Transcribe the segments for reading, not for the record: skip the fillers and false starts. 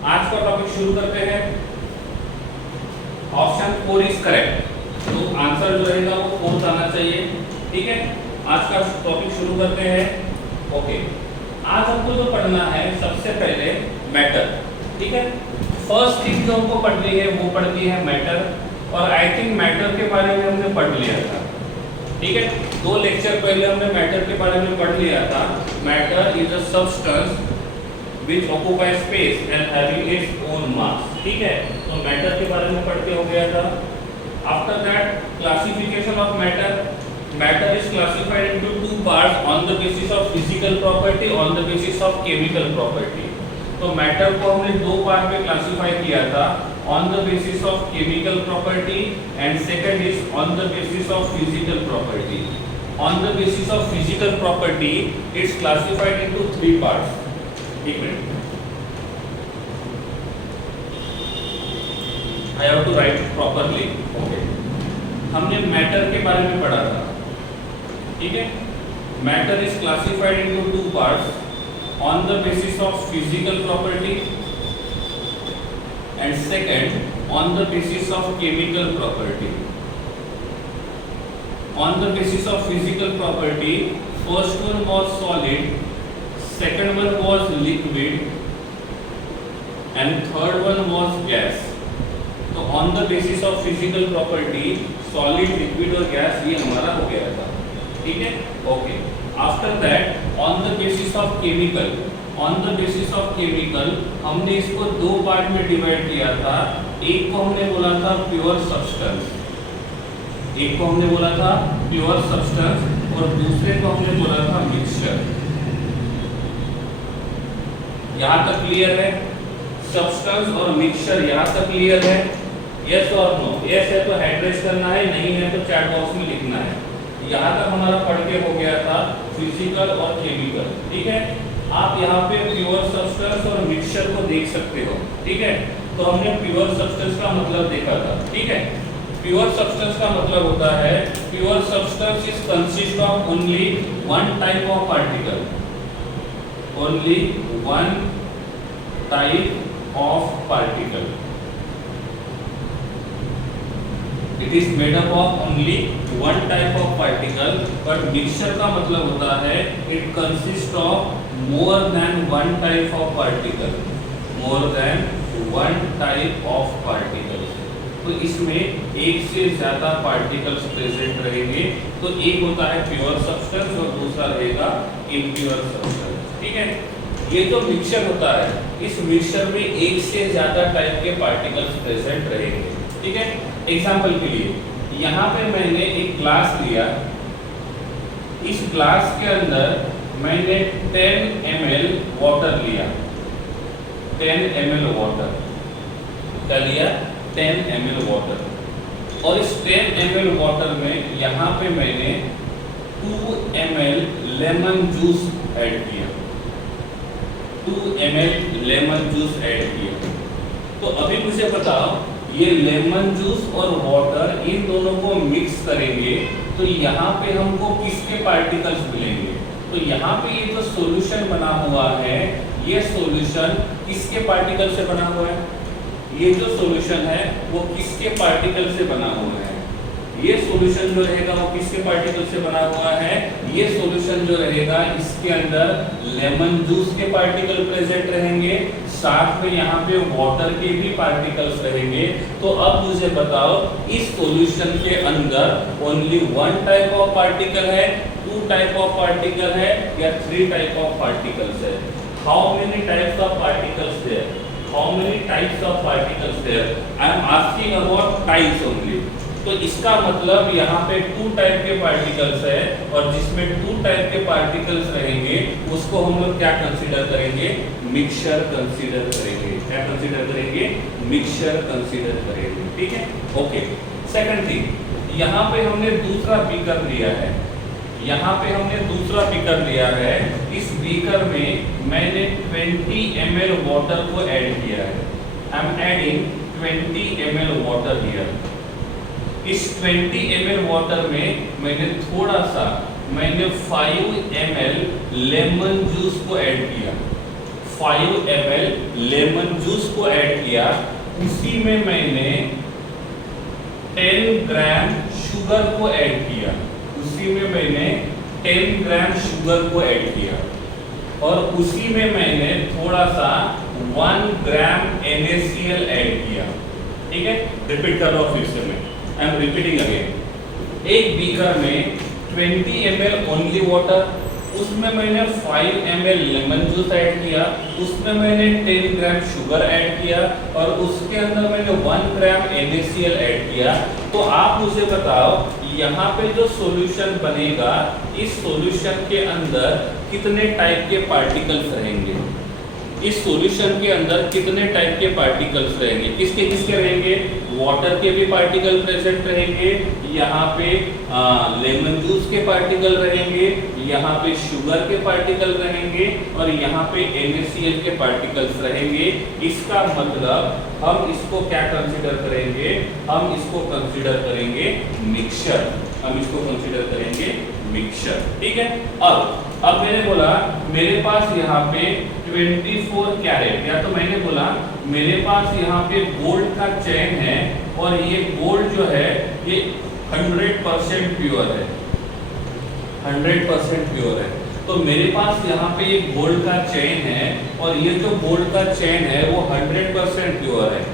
आज का टॉपिक शुरू करते हैं। ऑप्शन 4 इज करेक्ट, तो आंसर जो रहेगा वो 4 आना चाहिए। ठीक है, आज का टॉपिक शुरू करते हैं। ओके, आज हमको जो पढ़ना है सबसे पहले मैटर। ठीक है, फर्स्ट थिंग जो हमको पढ़नी है वो पढ़नी है मैटर, और आई थिंक मैटर के बारे में हमने पढ़ लिया था। ठीक है, 2 लेक्चर पहले हमने मैटर के बारे में पढ़ लिया था। Matter is a substance which occupies space and having its own mass। ठीक है, तो मैटर के बारे में पढ़ के हो गया था। After that classification of matter. Matter is classified into 2 parts on the basis of physical property, on the basis of chemical property. तो मैटर को हमने 2 पार्ट में क्लासिफाई किया था, on the basis of chemical property and second is on the basis of physical property. On the basis of physical property it's classified into 3 parts. एक minute, I have to write properly। Okay, हमने matter के बारे में पढ़ा था। ठीक है, matter is classified into 2 parts on the basis of physical property and second on the basis of chemical property. On the basis of physical property first one was solid, second one was liquid and third one was gas। तो on the basis of physical property solid, liquid और gas ये हमारा हो गया था। ठीक है, okay. After that on the basis of chemical, on the basis of chemical हमने इसको 2 पार्ट में डिवाइड किया था। एक को हमने बोला था प्योर सब्सटेंस, एक को हमने बोला था प्योर सब्सटेंस और दूसरे को हमने बोला था मिक्सचर। यहाँ तक क्लियर है? सब्सटेंस और मिक्सचर यहाँ तक क्लियर है? यस और नो? यस है तो हैंड रेज करना है, नहीं है तो चैट बॉक्स में लिखना है। यहाँ तक हमारा पढ़ के हो गया था फिजिकल और केमिकल। ठीक है, आप यहाँ पे प्योर सब्सटेंस और मिक्सचर को देख सकते हो। ठीक है, तो हमने प्योर सब्सटेंस का मतलब देखा था। ठीक है, प्योर सब्सटेंस का मतलब होता है pure substance is consist of only one type of particle, only one type of particle। It is made up of only one type of particle, but mixture का मतलब होता है it consists of more than one type of particle, more than one type of particles। तो इसमें एक से ज्यादा particles present रहेंगे। तो एक होता है प्योर सब्सटेंस और दूसरा रहेगा इम्प्योर सब्सटेंस। ठीक है, ये जो मिक्सचर होता है इस मिक्सचर में एक से ज्यादा टाइप के पार्टिकल्स प्रेजेंट रहेंगे। ठीक है, एग्जांपल के लिए यहाँ पे मैंने एक ग्लास लिया, इस ग्लास के अंदर मैंने 10 ml वाटर लिया, 10 ml वाटर क्या लिया? 10 ml वाटर। और इस 10 ml वाटर में यहाँ पे मैंने 2 ml लेमन जूस ऐड किया, 2 ml लेमन जूस ऐड किया। तो अभी मुझे बताओ, ये लेमन जूस और वाटर इन दोनों को मिक्स करेंगे तो यहाँ पे हमको किसके पार्टिकल्स मिलेंगे? तो यहाँ पे ये जो सॉल्यूशन बना हुआ है ये सॉल्यूशन किसके पार्टिकल से बना हुआ है? ये जो सॉल्यूशन है वो किसके पार्टिकल से बना हुआ है? ये सॉल्यूशन जो रहेगा वो किसके पार्टिकल से बना हुआ है? ये सॉल्यूशन जो रहेगा इसके अंदर लेमन जूस के पार्टिकल प्रेजेंट रहेंगे, साथ में यहाँ पे वाटर के भी पार्टिकल्स रहेंगे। तो अब मुझे बताओ, इस सॉल्यूशन के अंदर ओनली 1 टाइप ऑफ पार्टिकल है, 2 टाइप ऑफ पार्टिकल है या 3 टाइप ऑफ पार्टिकल्स है? How many types of particles there? How many types of particles there? I am asking about types only. तो इसका मतलब यहाँ पे 2 टाइप के पार्टिकल्स है और जिसमें 2 टाइप के पार्टिकल्स रहेंगे उसको हम लोग क्या कंसीडर करेंगे? मिक्सचर कंसीडर करेंगे। क्या कंसीडर करेंगे? मिक्सचर कंसीडर करेंगे। ठीक है, ओके। सेकंड थिंग, यहाँ पे हमने दूसरा बीकर लिया है, यहाँ पे हमने दूसरा बीकर लिया है। इस बीकर में मैंने 20 ml वाटर को ऐड किया है। I am adding 20 ml water here. इस 20 ml वाटर में मैंने थोड़ा सा 5 ml लेमन जूस को ऐड किया, 5 ml लेमन जूस किया, उसी में मैंने 10 ग्राम शुगर को ऐड किया, उसी में मैंने 10 ग्राम शुगर को ऐड किया, और उसी में मैंने थोड़ा सा 1 ग्राम NaCl ऐड किया। ठीक है, रिपीट कर रहा हूं फिर से मैं, आई एम रिपीटिंग अगेन। एक बीकर में 20 ml ओनली वाटर, उसमें मैंने 5 ml लेमन जूस ऐड किया, उसमें मैंने 10 ग्राम शुगर ऐड किया, और उसके अंदर मैंने 1 ग्राम NaCl ऐड किया। तो आप मुझे बताओ यहाँ पे जो सॉल्यूशन बनेगा, इस सॉल्यूशन के अंदर कितने टाइप के पार्टिकल्स रहेंगे, इस सॉल्यूशन के अंदर कितने टाइप के पार्टिकल्स रहेंगे, किसके किसके रहेंगे, वाटर के भी पार्टिकल प्रेजेंट रहेंगे, यहाँ पे लेमन जूस के पार्टिकल रहेंगे, यहाँ पे शुगर के पार्टिकल रहेंगे, और यहाँ पे NaCl के पार्टिकल्स रहेंगे। इसका मतलब हम इसको क्या कंसीडर करेंगे, हम इसको कंसीडर करेंगे मिक्सचर, हम इसको कंसीडर करेंगे मिक्सचर। ठीक है, अब मैंने बोला मेरे पास यहाँ पे 24 कैरेट, या तो मैंने बोला मेरे पास यहाँ पे गोल्ड का चैन है, और ये गोल्ड जो है ये 100% प्योर है, 100% प्योर है। तो मेरे पास यहाँ पे एक गोल्ड का चेन है, और ये जो गोल्ड का चेन है वो 100% प्योर है।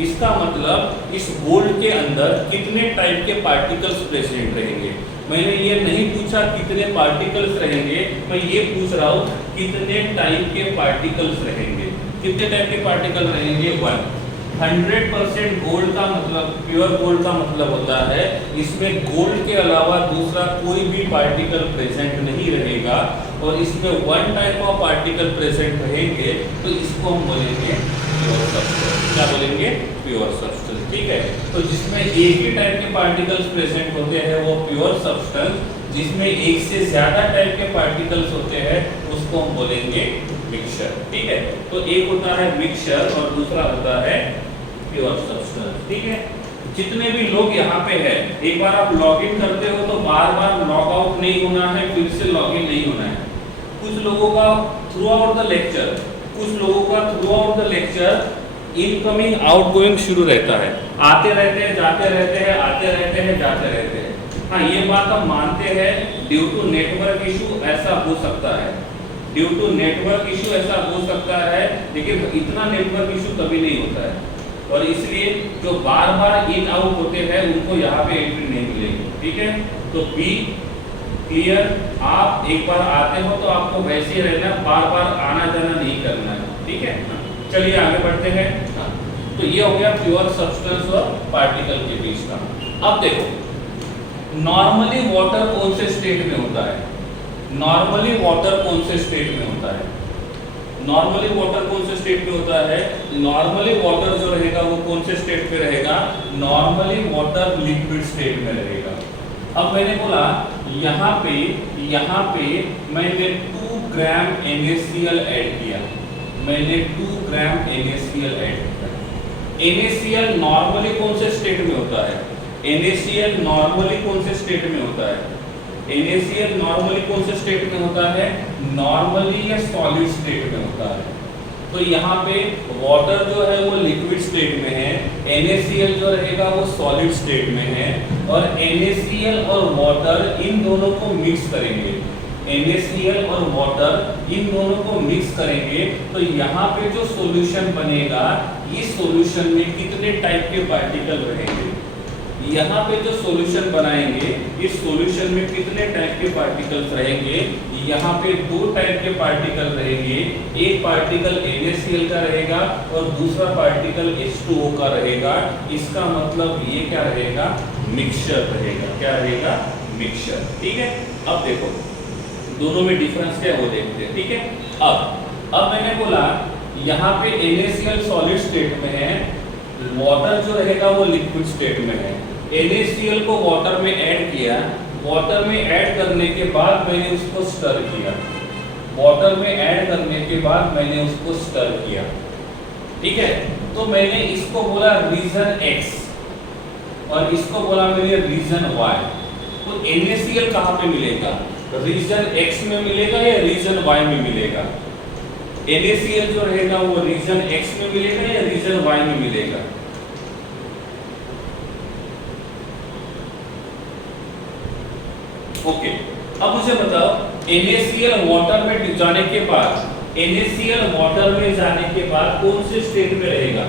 इसका मतलब इस गोल्ड के अंदर कितने टाइप के पार्टिकल्स प्रेजेंट रहेंगे। मैंने ये नहीं पूछा कितने पार्टिकल्स रहेंगे, मैं ये पूछ रहा हूँ कितने टाइप के पार्टिकल्स रहेंगे। कितने टाइप के पार्टिकल रहेंगे, 1। 100% गोल्ड का मतलब, प्योर गोल्ड का मतलब होता है इसमें गोल्ड के अलावा दूसरा कोई भी पार्टिकल प्रेजेंट नहीं रहेगा, और इसमें 1 टाइप ऑफ पार्टिकल प्रेजेंट रहेंगे, तो इसको हम बोलेंगे प्योर सब्सटेंस। क्या बोलेंगे, प्योर सब्सटेंस। ठीक है, तो जिसमें एक ही टाइप के पार्टिकल्स प्रेजेंट होते हैं वो प्योर सब्सटेंस, जिसमें एक से ज्यादा टाइप के पार्टिकल्स होते हैं उसको हम बोलेंगे मिक्सचर। ठीक है, तो एक होता है मिक्सचर और दूसरा होता है प्योर सब्सटेंस। ठीक है, जितने भी लोग यहाँ पे है, एक बार आप लॉगिन करते हो तो बार बार लॉग आउट नहीं होना है, फिर से लॉगिन नहीं होना है। कुछ लोगों का थ्रू आउट द लेक्चर, कुछ लोगों का through out the lecture incoming outgoing शुरू रहता है, आते रहते हैं जाते रहते हैं, आते रहते हैं जाते रहते हैं। हाँ, ये बात हम मानते हैं ड्यू टू नेटवर्क इशू ऐसा हो सकता है, ड्यू टू नेटवर्क इशू ऐसा हो सकता है, लेकिन इतना नेटवर्क इशू कभी नहीं होता है, और इसलिए जो बार बार इन आउट होते हैं उनको यहाँ पे एंट्री नहीं मिलेगी। ठीक है, तो बी क्लियर, आप एक बार आते हो तो आपको वैसे ही रहना, बार बार आना जाना नहीं करना है। ठीक है, चलिए आगे बढ़ते हैं। तो ये हो गया प्योर सब्सटेंस और पार्टिकल के बीच का। अब देखो नॉर्मली वाटर कौन से स्टेट में होता है, नॉर्मली वाटर कौन से स्टेट में होता है, नॉर्मली वाटर कौन से स्टेट में होता है, नॉर्मली वाटर जो रहेगा वो कौन से स्टेट में रहेगा, नॉर्मली वाटर लिक्विड स्टेट में रहेगा। अब मैंने बोला यहाँ पे मैंने 2 ग्राम NaCl ऐड किया, मैंने 2 ग्राम NaCl ऐड किया। NaCl नॉर्मली कौन से स्टेट में होता है, NaCl नॉर्मली कौन से स्टेट में होता है, NaCl नॉर्मली कौन से स्टेट में होता है, नॉर्मली या सॉलिड स्टेट में होता है। तो यहाँ पे वाटर जो है वो लिक्विड स्टेट में है, NaCl जो रहेगा वो सॉलिड स्टेट में है, और NaCl और वाटर इन दोनों को मिक्स करेंगे, NaCl और वाटर इन दोनों को मिक्स करेंगे, तो यहाँ पे जो सॉल्यूशन बनेगा, इस सॉल्यूशन में कितने टाइप के पार्टिकल रहेंगे, यहाँ पे जो सॉल्यूशन बनाएंगे इस सॉल्यूशन में कितने टाइप के पार्टिकल्स रहेंगे, यहाँ पे 2 टाइप के पार्टिकल रहेंगे, एक पार्टिकल NaCl का रहेगा और दूसरा पार्टिकल H2O का रहेगा। इसका मतलब ये क्या रहेगा, मिक्सचर रहेगा। क्या रहेगा, मिक्सचर। ठीक है, अब देखो दोनों में डिफरेंस क्या है वो देखते हैं। ठीक है, अब मैंने बोला यहाँ पे NaCl सॉलिड स्टेट में है, वाटर जो रहेगा वो लिक्विड स्टेट में है। NaCl को वाटर में ऐड किया, वाटर में ऐड करने के बाद मैंने उसको स्टर किया, वाटर में ऐड करने के बाद मैंने उसको स्टर किया। ठीक है, तो मैंने इसको बोला रीजन X और इसको बोला मैंने रीजन Y। तो NaCl कहाँ पे मिलेगा, रीजन X में मिलेगा या रीजन Y में मिलेगा, NaCl जो रहेगा वो रीजन X में मिलेगा या रीजन रीजन Y में मिलेगा। ओके, अब मुझे बताओ NaCl वाटर में जाने के बाद, NaCl वाटर में जाने के बाद कौन से स्टेट में रहेगा?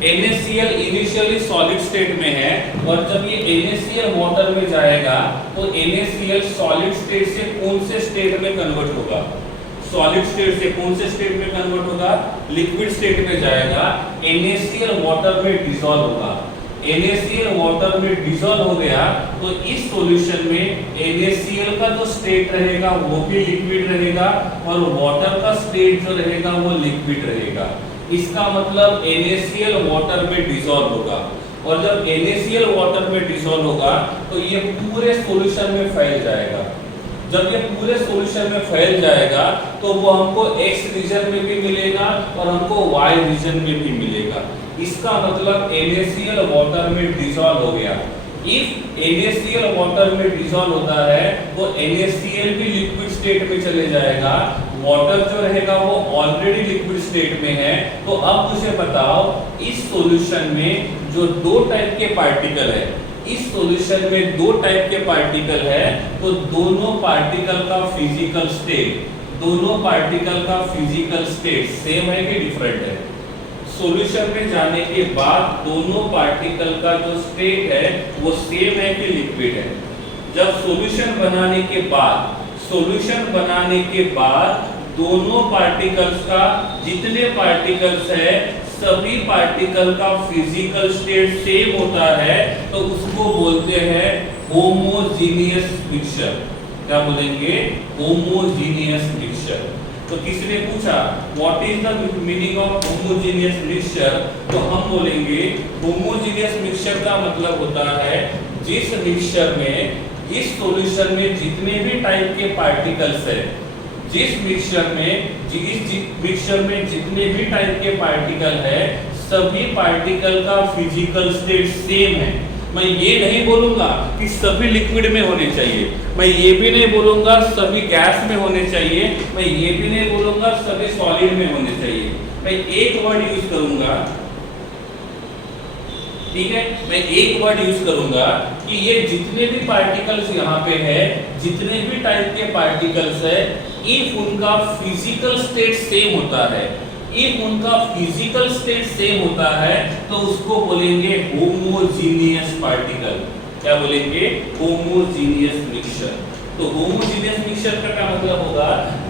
NaCl इनिशियली सॉलिड स्टेट में है, और जब ये NaCl वाटर में जाएगा तो NaCl सॉलिड स्टेट से कौन से स्टेट में कन्वर्ट होगा? सॉलिड स्टेट से कौन से स्टेट में कन्वर्ट होगा? लिक्विड स्टेट में जाएगा। NaCl वाटर में डिसॉल्व होगा। NaCl वाटर में डिसॉल्व हो गया तो इस सॉल्यूशन में NaCl का जो स्टेट रहेगा वो भी लिक्विड रहेगा, और वाटर का स्टेट जो रहेगा वो लिक्विड रहेगा। इसका मतलब NaCl वाटर में डिसॉल्व होगा, और जब NaCl वाटर में डिसॉल्व होगा तो ये पूरे सॉल्यूशन में फैल जाएगा। जब ये पूरे सॉल्यूशन में फैल जाएगा तो वो हमको X रीजन में भी मिलेगा और हमको Y रीजन में भी मिलेगा। इसका मतलब NaCl वाटर में डिसॉल्व हो गया। इफ NaCl वाटर में डिसॉल्व होता है तो NaCl भी लिक्विड स्टेट में चले जाएगा, वाटर जो रहेगा वो ऑलरेडी लिक्विड स्टेट में है। तो अब मुझे बताओ इस सॉल्यूशन में जो दो टाइप के पार्टिकल है, इस सॉल्यूशन में दो टाइप के पार्टिकल है, तो दोनों पार्टिकल का फिजिकल स्टेट, दोनों पार्टिकल का फिजिकल स्टेट सेम है कि डिफरेंट है? सॉल्यूशन में जाने के बाद दोनों पार्टिकल का जो स्टेट है वो सेम है कि लिक्विड है? जब सॉल्यूशन बनाने के बाद, सॉल्यूशन बनाने के बाद दोनों पार्टिकल्स का, जितने पार्टिकल्स है सभी पार्टिकल का फिजिकल स्टेट सेम होता है, तो उसको बोलते हैं होमोजीनियस मिक्सचर। क्या बोलेंगे? Homogeneous mixture. तो किसने पूछा what is the meaning of homogeneous mixture, तो हम बोलेंगे होमोजीनियस मिक्सचर का मतलब होता है जिस मिक्सचर में, इस सॉल्यूशन में जितने भी टाइप के पार्टिकल्स है, जिस मिक्सचर में जितने भी टाइप के पार्टिकल है सभी पार्टिकल का फिजिकल स्टेट सेम है। मैं ये नहीं बोलूंगा कि सभी लिक्विड में होने चाहिए, मैं ये भी नहीं बोलूंगा सभी गैस में होने चाहिए, मैं ये भी नहीं बोलूंगा सभी सॉलिड में होने चाहिए। मैं एक वर्ड यूज करूंगा, ठीक है, मैं एक वर्ड यूज करूंगा कि ये जितने भी पार्टिकल्स यहाँ पे है, जितने भी टाइप के पार्टिकल्स है, इफ उनका फिजिकल स्टेट सेम होता है, इफ उनका फिजिकल स्टेट सेम होता है तो उसको बोलेंगे होमोजीनियस पार्टिकल। क्या बोलेंगे? Homogeneous mixture. तो होमोजीनियस मिक्सचर का क्या मतलब होगा?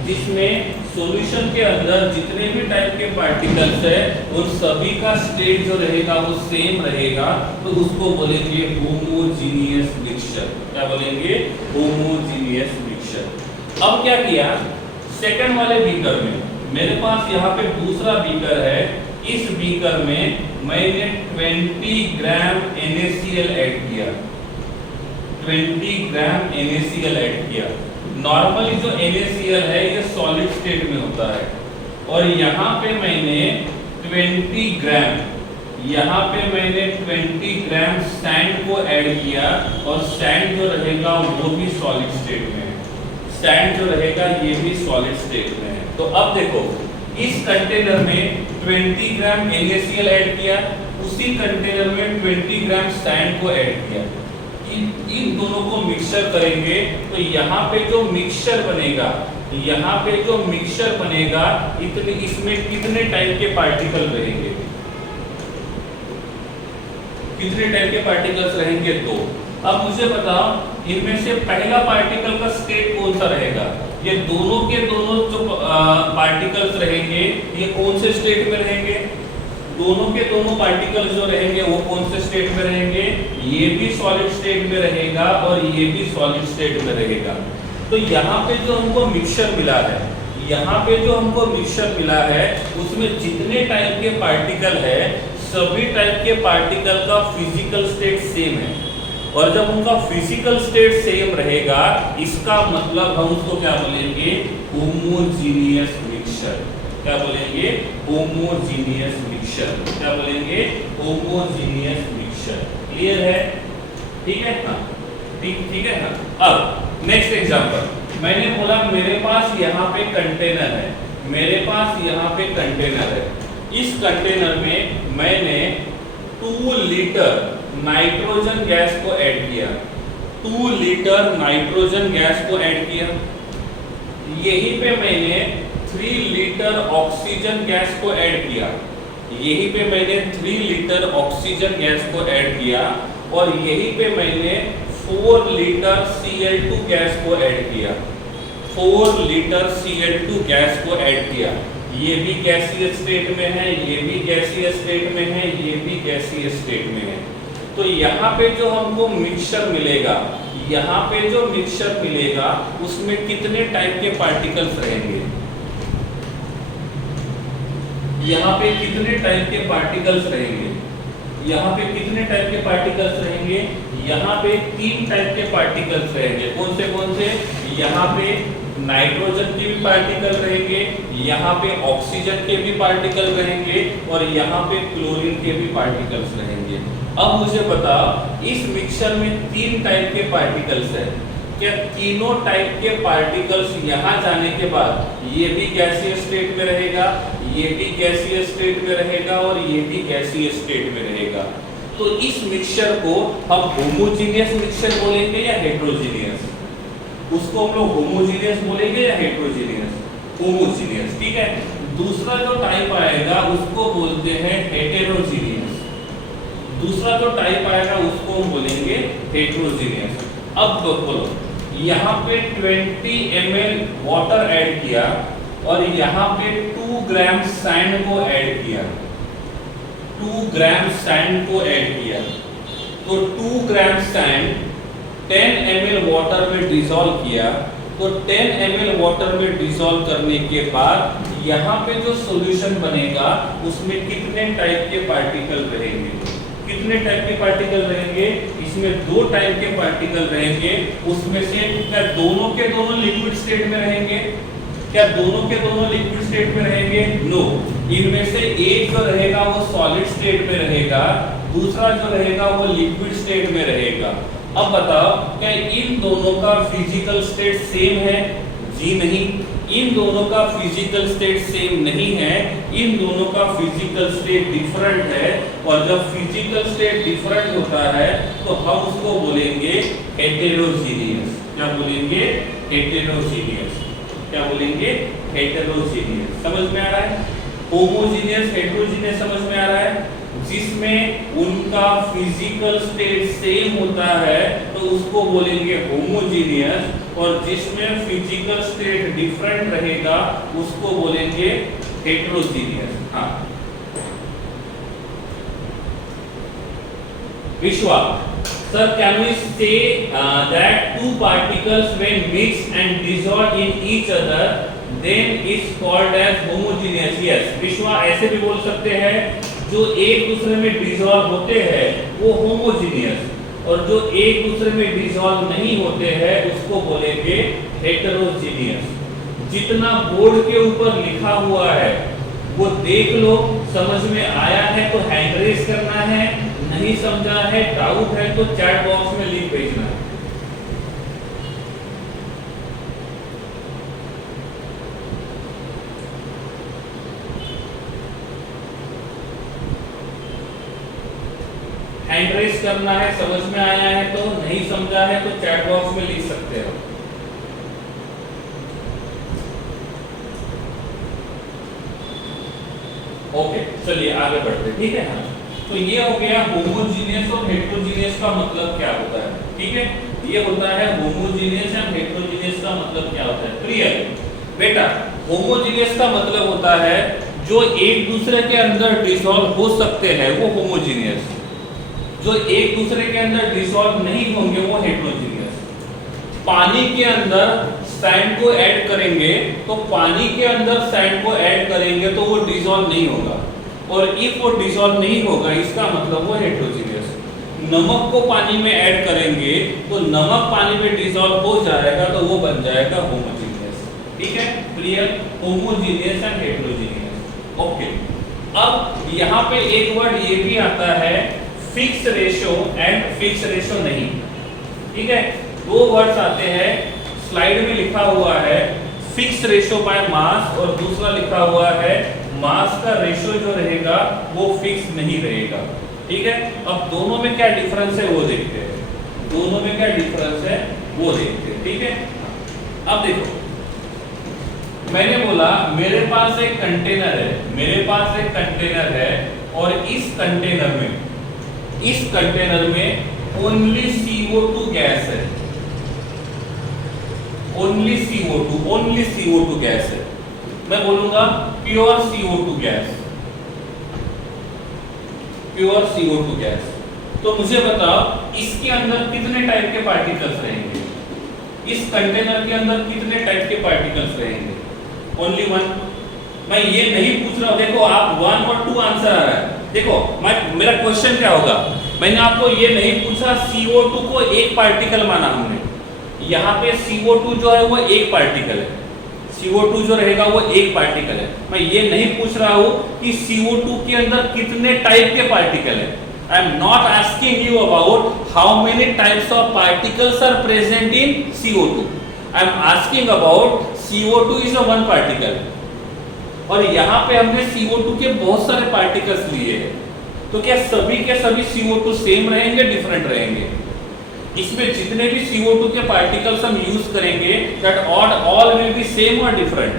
जिसमें सॉल्यूशन के अंदर जितने भी टाइप के पार्टिकल्स है उन सभी का स्टेट जो रहेगा वो सेम रहेगा, तो उसको बोलेंगे होमोजीनियस मिक्सचर। क्या बोलेंगे? Homogeneous mixture. अब क्या किया, सेकंड वाले बीकर में मेरे पास यहाँ पे दूसरा बीकर है, इस बीकर में मैंने 20 ग्राम NaCl ऐड किया, 20 ग्राम NaCl ऐड किया। नॉर्मली जो NaCl है ये सॉलिड स्टेट में होता है, और यहाँ पे मैंने 20 ग्राम, यहाँ पे मैंने 20 ग्राम सैंड को ऐड किया, और सैंड जो रहेगा वो भी सॉलिड स्टेट में है, सैंड जो रहेगा ये भी सॉलिड स्टेट में है। तो अब देखो इस कंटेनर में 20 ग्राम NaCl ऐड किया, उसी कंटेनर में 20 ग्राम सैंड को ऐड किया। इन दोनों को मिक्सचर करेंगे तो यहाँ पे जो मिक्सचर बनेगा, यहाँ पे जो मिक्सचर बनेगा इतने, इसमें कितने टाइप के पार्टिकल रहेंगे? कितने टाइप के पार्टिकल्स रहेंगे? तो अब मुझे बताओ इनमें से पहला पार्टिकल का स्टेट कौन सा रहेगा? ये दोनों के दोनों जो पार्टिकल्स रहेंगे ये कौन से स्टेट में रहेंगे? दोनों के दोनों पार्टिकल्स जो रहेंगे वो कौन से स्टेट में रहेंगे? ये भी सॉलिड स्टेट में रहेगा और ये भी सॉलिड स्टेट में रहेगा। तो यहाँ पे जो हमको मिक्सचर मिला है, यहाँ पे जो हमको मिक्सचर मिला है उसमें जितने टाइप के पार्टिकल है सभी टाइप के पार्टिकल का फिजिकल स्टेट सेम है, और जब उनका फिजिकल स्टेट सेम रहेगा इसका मतलब हम उसको क्या बोलेंगे? Homogeneous mixture. क्या बोलेंगे? Homogeneous mixture. क्या बोलेंगे? Homogeneous mixture. क्लियर है? ठीक है? हाँ, ठीक है। हाँ, अब नेक्स्ट एग्जांपल, मैंने बोला मेरे पास यहाँ पे कंटेनर है, मेरे पास यहाँ पे कंटेनर है, इस कंटेनर में मैंने 2 लीटर नाइट्रोजन गैस को ऐड किया, 2 लीटर नाइट्रोजन गैस को ऐड किया। यहीं पे मैंने 3 लीटर ऑक्सीजन गैस को ऐड किया, यहीं पे मैंने 3 लीटर ऑक्सीजन गैस को ऐड किया, और यहीं पे मैंने 4 लीटर Cl2 गैस को ऐड किया, 4 लीटर Cl2 गैस को ऐड किया। ये भी गैसीय स्टेट में है, ये भी गैसीय स्टेट में है, ये भी गैसीय स्टेट में है। तो यहाँ पे जो हमको मिक्सचर मिलेगा, यहाँ पे जो मिक्सचर मिलेगा उसमें कितने टाइप के पार्टिकल्स रहेंगे, यहाँ पे कितने टाइप के पार्टिकल्स रहेंगे, यहाँ पे कितने टाइप के पार्टिकल्स रहेंगे, यहाँ पे 3 टाइप के पार्टिकल्स रहेंगे। कौन से? यहाँ पे नाइट्रोजन के भी पार्टिकल रहेंगे, यहाँ पे ऑक्सीजन के भी पार्टिकल रहेंगे, और यहाँ पे क्लोरीन के भी पार्टिकल्स रहेंगे। अब मुझे बता, इस मिक्सचर में 3 टाइप के पार्टिकल्स है, क्या तीनों टाइप के पार्टिकल्स यहाँ जाने के बाद ये भी गैसीय स्टेट में रहेगा, ये भी गैसीय स्टेट में रहेगा, और ये भी गैसीय स्टेट में रहेगा? तो इस मिक्सचर को हम होमोजीनियस मिक्सचर बोलेंगे या हेट्रोजीनियस? उसको हम लोग होमोजीनियस बोलेंगे या हेट्रोजीनियस? होमोजीनियस, ठीक है। दूसरा जो टाइप आएगा उसको बोलते हैं हेटेरोजीनियस, दूसरा जो टाइप आएगा उसको हम बोलेंगे हेट्रोजीनियस। अब तो बोलो, यहाँ पे 20 ml वाटर ऐड किया, और यहाँ पे 2 ग्राम सैंड को ऐड किया, 2 ग्राम सैंड को ऐड किया। तो 2 ग्राम सैंड 10 ml वाटर में डिसॉल्व किया, तो 10 ml वाटर में डिसॉल्व करने के बाद यहाँ पे जो सॉल्यूशन बनेगा उसमें कितने टाइप के पार्टिकल रहेंगे, कितने टाइप के पार्टिकल रहेंगे? इसमें 2 टाइप के पार्टिकल रहेंगे। उसमें से क्या दोनों के दोनों लिक्विड स्टेट में रहेंगे? क्या दोनों के दोनों लिक्विड स्टेट में रहेंगे? नो। इनमें से एक जो रहेगा वो सॉलिड स्टेट में रहेगा, दूसरा जो रहेगा वो लिक्विड स्टेट में रहेगा। अब बताओ, क्या इन दोनों का फिजिकल स्टेट सेम है? जी नहीं, इन दोनों का फिजिकल स्टेट सेम नहीं है, इन दोनों का फिजिकल स्टेट डिफरेंट है। और जब फिजिकल स्टेट डिफरेंट होता है तो हम उसको बोलेंगे हेटेरोजीनियस। क्या बोलेंगे? हेटेरोजीनियस। क्या बोलेंगे? हेटेरोजीनियस। समझ में आ रहा है? होमोजीनियस, हेटेरोजीनियस समझ में आ रहा है? जिसमें उनका फिजिकल स्टेट सेम होता है तो उसको बोलेंगे होमोजीनियस, और जिसमें फिजिकल स्टेट डिफरेंट रहेगा उसको बोलेंगे हेटेरोजीनियस। हाँ, विश्वा sir, can we say that 2 particles when mixed and dissolved in each other then is called as homogeneous? Yes, विश्वा ऐसे भी बोल सकते हैं, जो एक दूसरे में डिसॉल्व होते हैं वो होमोजीनियस, और जो एक दूसरे में डिसॉल्व नहीं होते हैं उसको बोलेंगे हेटेरोजीनियस। जितना बोर्ड के ऊपर लिखा हुआ है वो देख लो, समझ में आया है तो हैंड रेज करना है, नहीं समझा है, डाउट है तो चैट बॉक्स में लिंक भेजना है। हैंड रेज करना है, समझ में आया है तो, नहीं समझा है तो चैट बॉक्स में लिख सकते हो। ओके, चलिए आगे बढ़ते हैं, ठीक है। हाँ, तो ये हो गया होमोजीनियस और हेटेरोजीनियस का मतलब क्या होता है, ठीक है। ये होता है होमोजीनियस एंड हेटेरोजीनियस का मतलब क्या होता है। क्लियर बेटा? होमोजीनियस का मतलब होता है जो एक दूसरे के अंदर डिसॉल्व हो सकते हैं वो होमोजीनियस, जो एक दूसरे के अंदर डिसॉल्व नहीं होंगे वो हेटेरोजीनियस। पानी के अंदर सैंड को ऐड करेंगे तो पानी के अंदर सैंड को ऐड करेंगे तो वो डिसॉल्व नहीं होगा, और इफ वो डिसॉल्व नहीं होगा इसका मतलब वो हेटेरोजीनियस। नमक को पानी में ऐड करेंगे तो नमक पानी में डिसॉल्व हो जाएगा तो वो बन जाएगा होमोजीनियस, ठीक है। Clear? Homogeneous and heterogeneous. Okay, अब यहाँ पे एक वर्ड ये भी आता है fix ratio and fix ratio नहीं, ठीक है। 2 वर्ड्स आते हैं, स्लाइड में लिखा हुआ है फिक्स रेशियो बाय मास और दूसरा लिखा हुआ है मास का रेशियो जो रहेगा वो फिक्स नहीं रहेगा। ठीक है, अब दोनों में क्या डिफरेंस है वो देखते हैं, दोनों में क्या डिफरेंस है वो देखते हैं। ठीक है, अब देखो मैंने बोला मेरे पास एक कंटेनर है, मेरे पास एक कंटेनर है और इस कंटेनर में ओनली CO2 गैस है, ओनली CO2 गैस है। मैं बोलूंगा pure CO2 gas, pure CO2 gas. तो मुझे बताओ इसके अंदर कितने टाइप के पार्टिकल्स रहेंगे, इस कंटेनर के अंदर कितने टाइप के पार्टिकल्स रहेंगे? Only one. मैं ये नहीं पूछ रहा हूं, देखो आप 1 और 2 आंसर आ रहा है। देखो मेरा क्वेश्चन क्या होगा, मैंने आपको ये नहीं पूछा CO2 को एक पार्टिकल माना हमने, यहाँ पे CO2 जो है वो एक पार्टिकल है, CO2 जो रहेगा वो एक पार्टिकल है। मैं ये नहीं पूछ रहा हूं कि CO2 के अंदर कितने टाइप के पार्टिकल है। I am not asking you about how many types of particles are present in CO2. I am asking about CO2 is a one particle. और यहाँ पे हमने CO2 के बहुत सारे पार्टिकल्स लिए हैं, तो क्या सभी के सभी CO2 सेम रहेंगे, डिफरेंट रहेंगे? इसमें जितने भी CO2 के पार्टिकल्स हम यूज करेंगे that all will be same or different?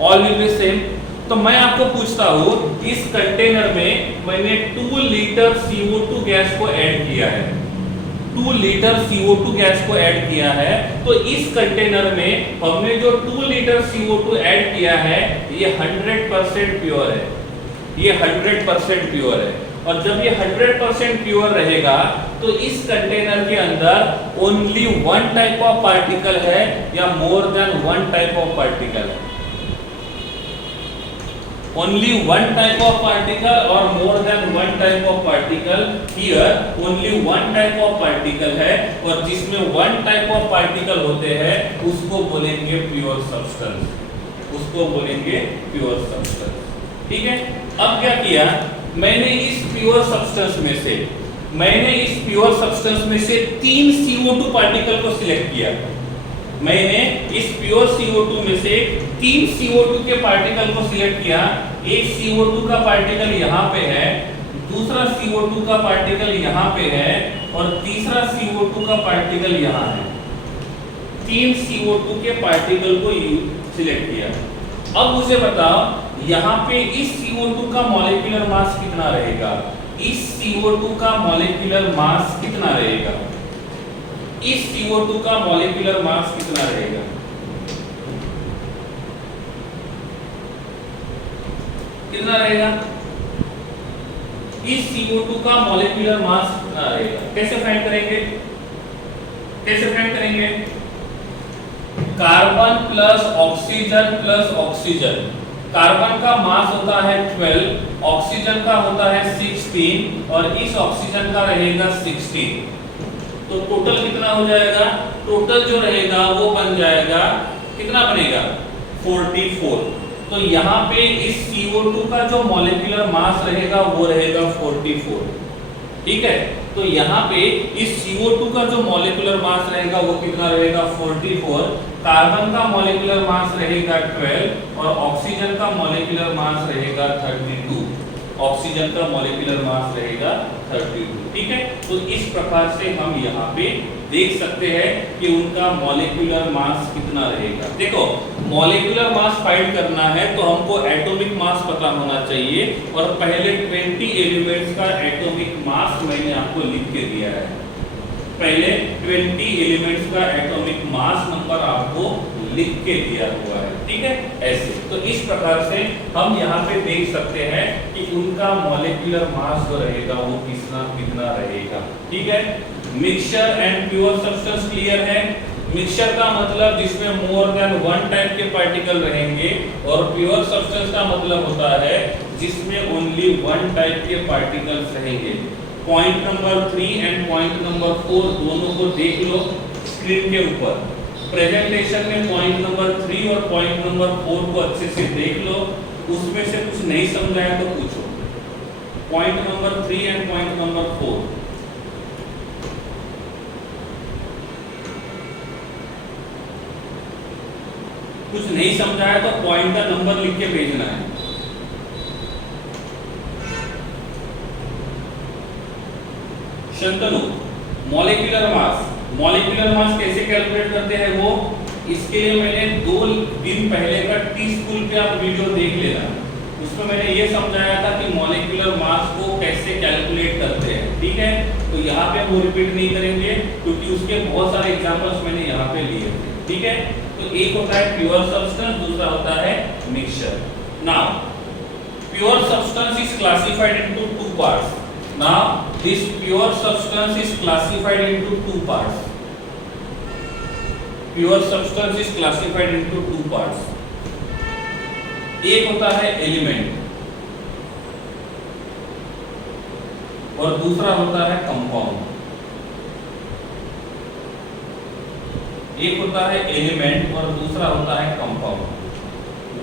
All will be same. तो मैं आपको पूछता हूँ इस कंटेनर में मैंने 2 लीटर CO2 गैस को ऐड किया है, 2 लीटर CO2 गैस को ऐड किया है। तो इस कंटेनर में हमने जो 2 लीटर CO2 ऐड किया है ये 100% प्योर है, ये 100% प्योर है। और जब ये 100% प्योर रहेगा तो इस कंटेनर के अंदर only one type of particle है या more than one type of particle है? Only one type of particle or more than one type of particle? Here only one type of particle है और जिसमें one type of particle होते हैं उसको बोलेंगे pure substance, उसको बोलेंगे pure substance। ठीक है, अब क्या किया मैंने इस pure substance में से 3 CO2 पार्टिकल को सिलेक्ट किया। मैंने इस प्योर CO2 में से 3 CO2 के पार्टिकल को सिलेक्ट किया। एक CO2 का पार्टिकल यहाँ पे है, दूसरा CO2 का पार्टिकल यहाँ पे है और तीसरा CO2 का पार्टिकल यहाँ है। 3 CO2 के पार्टिकल को सिलेक्ट किया। अब मुझे बताओ यहाँ पे इस CO2 का मॉलिक्यूलर मास कितना रहेगा, इस CO2 का मॉलिक्यूलर मास कितना रहेगा, इस CO2 का मॉलिक्यूलर मास कितना रहेगा? कितना रहेगा? इस CO2 का मॉलिक्यूलर मास कितना रहेगा? कैसे फाइंड करेंगे, कैसे फाइंड करेंगे? कार्बन प्लस ऑक्सीजन, कार्बन का मास होता है 12, ऑक्सीजन का होता है 16 और इस ऑक्सीजन का रहेगा 16। तो टोटल कितना हो जाएगा? टोटल जो रहेगा वो बन जाएगा, कितना बनेगा? 44। तो यहाँ पे इस CO2 का जो मॉलिक्यूलर मास रहेगा वो रहेगा 44। ठीक है, तो यहाँ पे इस CO2 का जो मॉलिक्यूलर मास रहेगा वो कितना रहेगा? 44। कार्बन का मॉलिक्यूलर मास रहेगा 12 और ऑक्सीजन का मॉलिक्यूलर मास रहेगा 32, ऑक्सीजन का मॉलिक्यूलर मास रहेगा 32। ठीक है, तो इस प्रकार से हम यहाँ पे देख सकते हैं कि उनका मॉलिक्यूलर मास कितना रहेगा। देखो मॉलिक्यूलर मास फाइंड करना है तो हमको एटॉमिक मास पता होना चाहिए और पहले 20 एलिमेंट्स का एटॉमिक मास मैंने आपको लिख के दिया है। पहले 20 एलिमेंट्स का एटॉमिक मास नंबर आपको लिख के दिया हुआ है। ठीक है, ऐसे तो इस प्रकार से हम यहाँ पे देख सकते हैं कि उनका मॉलिक्यूलर मास जो रहेगा वो कितना रहेगा। ठीक है, mixture and pure substance clear है। मिक्सचर का मतलब जिसमें मोर देन वन टाइप के पार्टिकल रहेंगे और प्योर सब्सटेंस का मतलब होता है जिसमें ओनली वन टाइप के पार्टिकल्स रहेंगे। Point number 3 and point number 4 दोनों को देख लो स्क्रीन के ऊपर। प्रेजेंटेशन में पॉइंट नंबर 3 और पॉइंट नंबर 4 को अच्छे से देख लो, उसमें से कुछ नहीं समझाया तो पूछो। Point number 3 and point number 4 कुछ नहीं समझाया तो पॉइंट का नंबर लिख के भेजना है। शंतनु, मॉलिक्यूलर मास कैसे कैलकुलेट करते हैं वो, इसके लिए मैंने 2 दिन पहले का टी स्कूल पे आप वीडियो देख लेना, उसमें मैंने ये समझाया था कि मॉलिक्यूलर मास को कैसे कैलकुलेट करते हैं, ठीक है। तो यहाँ पे हम वो रिपीट नहीं करेंगे क्योंकि उसके बहुत सारे एग्जांपल्स मैंने यहाँ पे लिए थे, ठीक है। तो एक होता है प्योर सब्सटेंस, दूसरा होता है mixture. Now pure substance is classified into 2 parts. Now this pure substance is classified into 2 parts. Pure substance is classified into 2 parts. एक होता है एलिमेंट और दूसरा होता है कंपाउंड। एक होता है एलिमेंट और दूसरा होता है compound.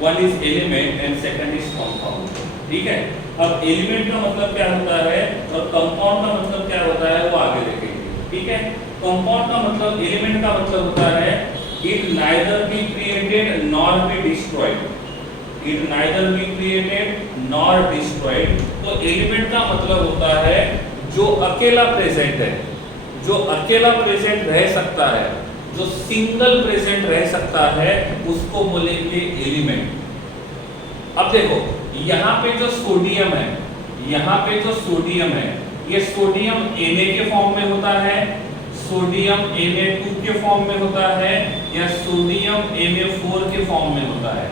One is element and second is compound, ठीक है। अब एलिमेंट का मतलब क्या होता है और कंपाउंड का मतलब क्या होता है वो आगे देखेंगे, ठीक है। कंपाउंड का मतलब, एलिमेंट का मतलब होता है it neither be created nor be destroyed, it neither be created nor destroyed. तो एलिमेंट का मतलब होता है जो अकेला प्रेजेंट है, जो अकेला प्रेजेंट रह सकता है, जो सिंगल प्रेजेंट रह सकता है, उसको बोलेंगे एलिमेंट। अब देखो यहाँ पे जो सोडियम है, यहाँ पे जो सोडियम है, ये सोडियम Na के फॉर्म में होता है, सोडियम Na2 के फॉर्म में होता है, या सोडियम Na4 के फॉर्म में होता है।